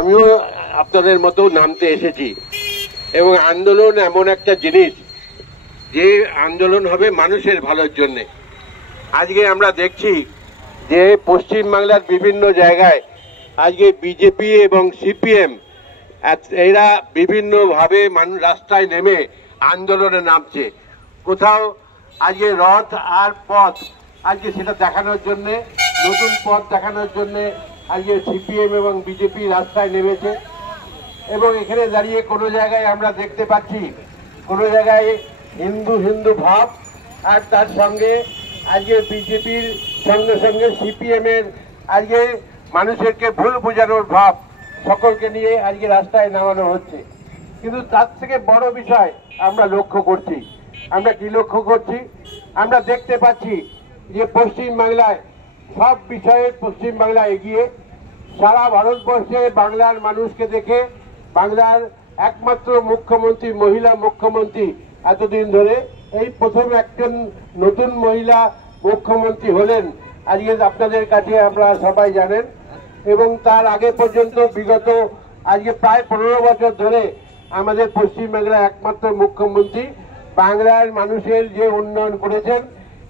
আমিও আপনাদের মতো নামতে এসেছি। এবং আন্দোলন এমন একটা জিনিস যে আন্দোলন হবে মানুষের ভালোর জন্যে। আজকে আমরা দেখছি যে পশ্চিমবাংলার বিভিন্ন জায়গায় আজকে বিজেপি এবং সিপিএম এরা বিভিন্নভাবে মানুষ রাস্তায় নেমে আন্দোলনে নামছে। কোথাও আজকে রথ আর পথ আজকে সেটা দেখানোর জন্যে, নতুন পথ দেখানোর জন্যে আজকে সিপিএম এবং বিজেপি রাস্তায় নেমেছে। এবং এখানে দাঁড়িয়ে কোনো জায়গায় আমরা দেখতে পাচ্ছি কোনো জায়গায় হিন্দু হিন্দু ভাব, আর তার সঙ্গে আজকে বিজেপির সঙ্গে সঙ্গে সিপিএম এর আজকে মানুষেরকে ভুল বোঝানোর ভাব সকলকে নিয়ে আজকে রাস্তায় নামানো হচ্ছে। কিন্তু তার থেকে বড় বিষয় আমরা লক্ষ্য করছি। আমরা কি লক্ষ্য করছি? আমরা দেখতে পাচ্ছি যে পশ্চিমবাংলায় সব বিষয়ে পশ্চিমবাংলা এগিয়ে। সারা ভারতবর্ষে বাংলার মানুষকে দেখে বাংলার একমাত্র মুখ্যমন্ত্রী, মহিলা মুখ্যমন্ত্রী এতদিন ধরে, এই প্রথম একজন নতুন মহিলা মুখ্যমন্ত্রী হলেন আজকে আপনাদের কাছে আপনারা সবাই জানেন। এবং তার আগে পর্যন্ত বিগত আজকে প্রায় 15 বছর ধরে আমাদের পশ্চিমবাংলার একমাত্র মুখ্যমন্ত্রী বাংলার মানুষের যে উন্নয়ন করেছেন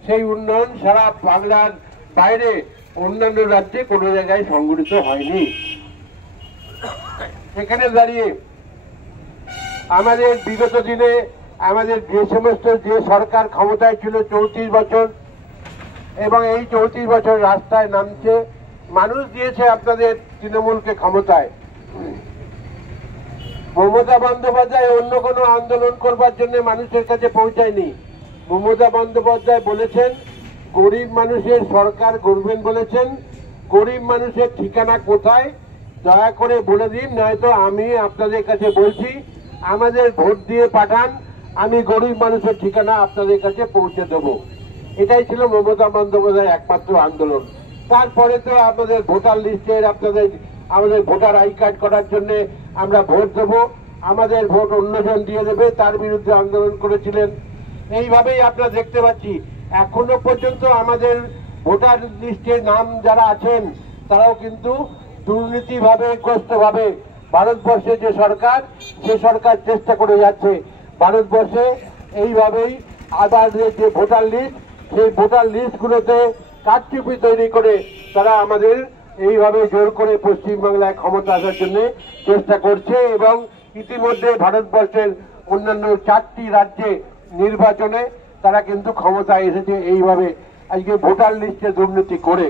সেই উন্নয়ন সারা বাংলার বাইরে অন্যান্য রাজ্যে কোনো জায়গায় সংগঠিত হয়নি। সেখানে দাঁড়িয়ে আমাদের বিগত দিনে আমাদের যে সমস্ত যে সরকার ক্ষমতায় ছিল 34 বছর, এবং এই 34 বছর রাস্তায় নামছে, মানুষ দিয়েছে আপনাদের তৃণমূলকে ক্ষমতায়। মমতা বন্দ্যোপাধ্যায় অন্য কোনো আন্দোলন করবার জন্য মানুষের কাছে পৌঁছায়নি। মমতা বন্দ্যোপাধ্যায় বলেছেন গরিব মানুষের সরকার গড়বেন বলেছেন। গরিব মানুষের ঠিকানা কোথায় দয়া করে বলে দিন, নয়তো আমি আপনাদের কাছে বলছি আমাদের ভোট দিয়ে পাঠান, আমি গরিব মানুষের ঠিকানা আপনাদের কাছে পৌঁছে দেব। এটাই ছিল মমতা বন্দ্যোপাধ্যায়ের একমাত্র আন্দোলন। তারপরে তো আমাদের ভোটার লিস্টের আমাদের ভোটার আই কার্ড করার জন্য আমরা ভোট দেবো, আমাদের ভোট অন্যজন দিয়ে দেবে, তার বিরুদ্ধে আন্দোলন করেছিলেন। এইভাবেই আপনারা দেখতে পাচ্ছি এখনো পর্যন্ত আমাদের ভোটার লিস্টে নাম যারা আছেন তারাও কিন্তু দুর্নীতিভাবে গ্রস্তভাবে ভারতবর্ষে যে সরকার, সে সরকার চেষ্টা করে যাচ্ছে ভারতবর্ষে এইভাবেই আবার যে ভোটার লিস্ট, সেই ভোটার লিস্টগুলোতে কারচুপি তৈরি করে তারা আমাদের এইভাবে জোর করে পশ্চিমবাংলায় ক্ষমতা আসার জন্য চেষ্টা করছে। এবং ইতিমধ্যে ভারতবর্ষের অন্যান্য 4টি রাজ্যে নির্বাচনে তারা কিন্তু ক্ষমতায় এসেছে এইভাবে আজকে ভোটার লিস্টে দুর্নীতি করে।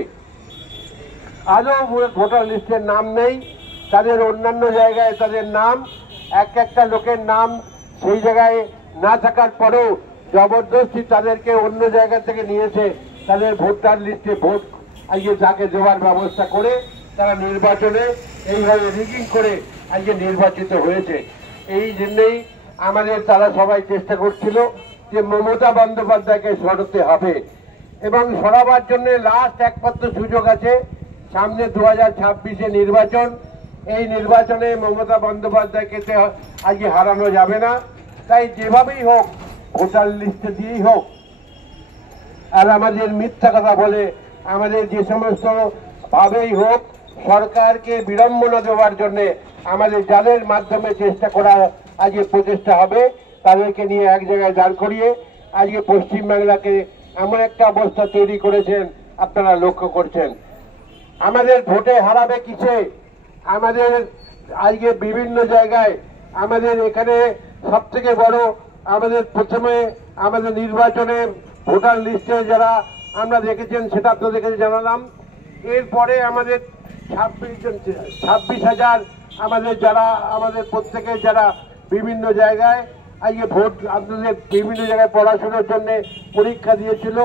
আজও ভোটার লিস্টের নাম নেই, তাদের অন্যান্য জায়গায় তাদের নাম, একটা লোকের নাম সেই জায়গায় না থাকার পরেও জবরদস্তি তাদেরকে অন্য জায়গা থেকে নিয়েছে, তাদের ভোটার লিস্টে ভোট আজকে যাকে দেওয়ার ব্যবস্থা করে তারা নির্বাচনে এইভাবে রিগিং করে আজকে নির্বাচিত হয়েছে। এই জন্যই আমাদের তারা সবাই চেষ্টা করছিল যে মমতা বন্দ্যোপাধ্যায়কে সরাতে হবে, এবং সরাবার জন্য লাস্ট একমাত্র সুযোগ আছে সামনে 2026-এ নির্বাচন। এই নির্বাচনে মমতা বন্দ্যোপাধ্যায়কে আজকে হারানো যাবে না। তাই যেভাবেই হোক ভোটার লিস্টে দিয়েই হোক, আর আমাদের মিথ্যা কথা বলে আমাদের যে সমস্ত ভাবেই হোক সরকারকে বিড়ম্বনা দেওয়ার জন্য আমাদের যাদের মাধ্যমে চেষ্টা করা আজকে প্রচেষ্টা হবে, তাদেরকে নিয়ে এক জায়গায় দাঁড় করিয়ে আজকে পশ্চিমবাংলাকে এমন একটা অবস্থা তৈরি করেছেন আপনারা লক্ষ্য করছেন। আমাদের ভোটে হারাবে কিসে? আমাদের আজকে বিভিন্ন জায়গায় আমাদের এখানে সব থেকে বড় আমাদের প্রথমে আমাদের নির্বাচনে ভোটার লিস্টে যারা আমরা দেখেছেন সেটা আপনাদের কাছে জানালাম। এরপরে আমাদের 26,000 আমাদের যারা আমাদের প্রত্যেকের যারা বিভিন্ন জায়গায় আজকে ভোট আপনাদের বিভিন্ন জায়গায় পড়াশোনার জন্য পরীক্ষা দিয়েছিল,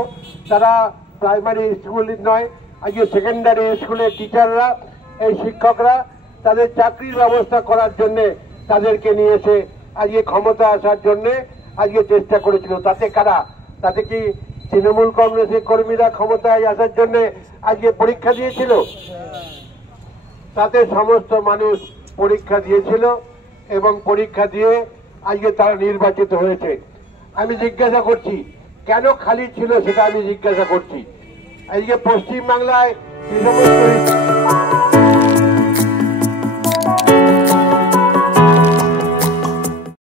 তারা প্রাইমারি স্কুল নয় আজকে সেকেন্ডারি স্কুলের টিচাররা, এই শিক্ষকরা তাদের চাকরির ব্যবস্থা করার জন্য তাদেরকে নিয়েছে আজকে ক্ষমতা আসার জন্য আজকে চেষ্টা করেছিল। তাতে কারা? তাতে কি তৃণমূল কংগ্রেসের কর্মীরা ক্ষমতায় আসার জন্য আজকে পরীক্ষা দিয়েছিল? তাতে সমস্ত মানুষ পরীক্ষা দিয়েছিল এবং পরীক্ষা দিয়ে আজকে তারা নির্বাচিত হয়েছে। আমি জিজ্ঞাসা করছি কেন খালি ছিল, সেটা আমি জিজ্ঞাসা করছি। আজকে পশ্চিমবাংলায় যে সমস্ত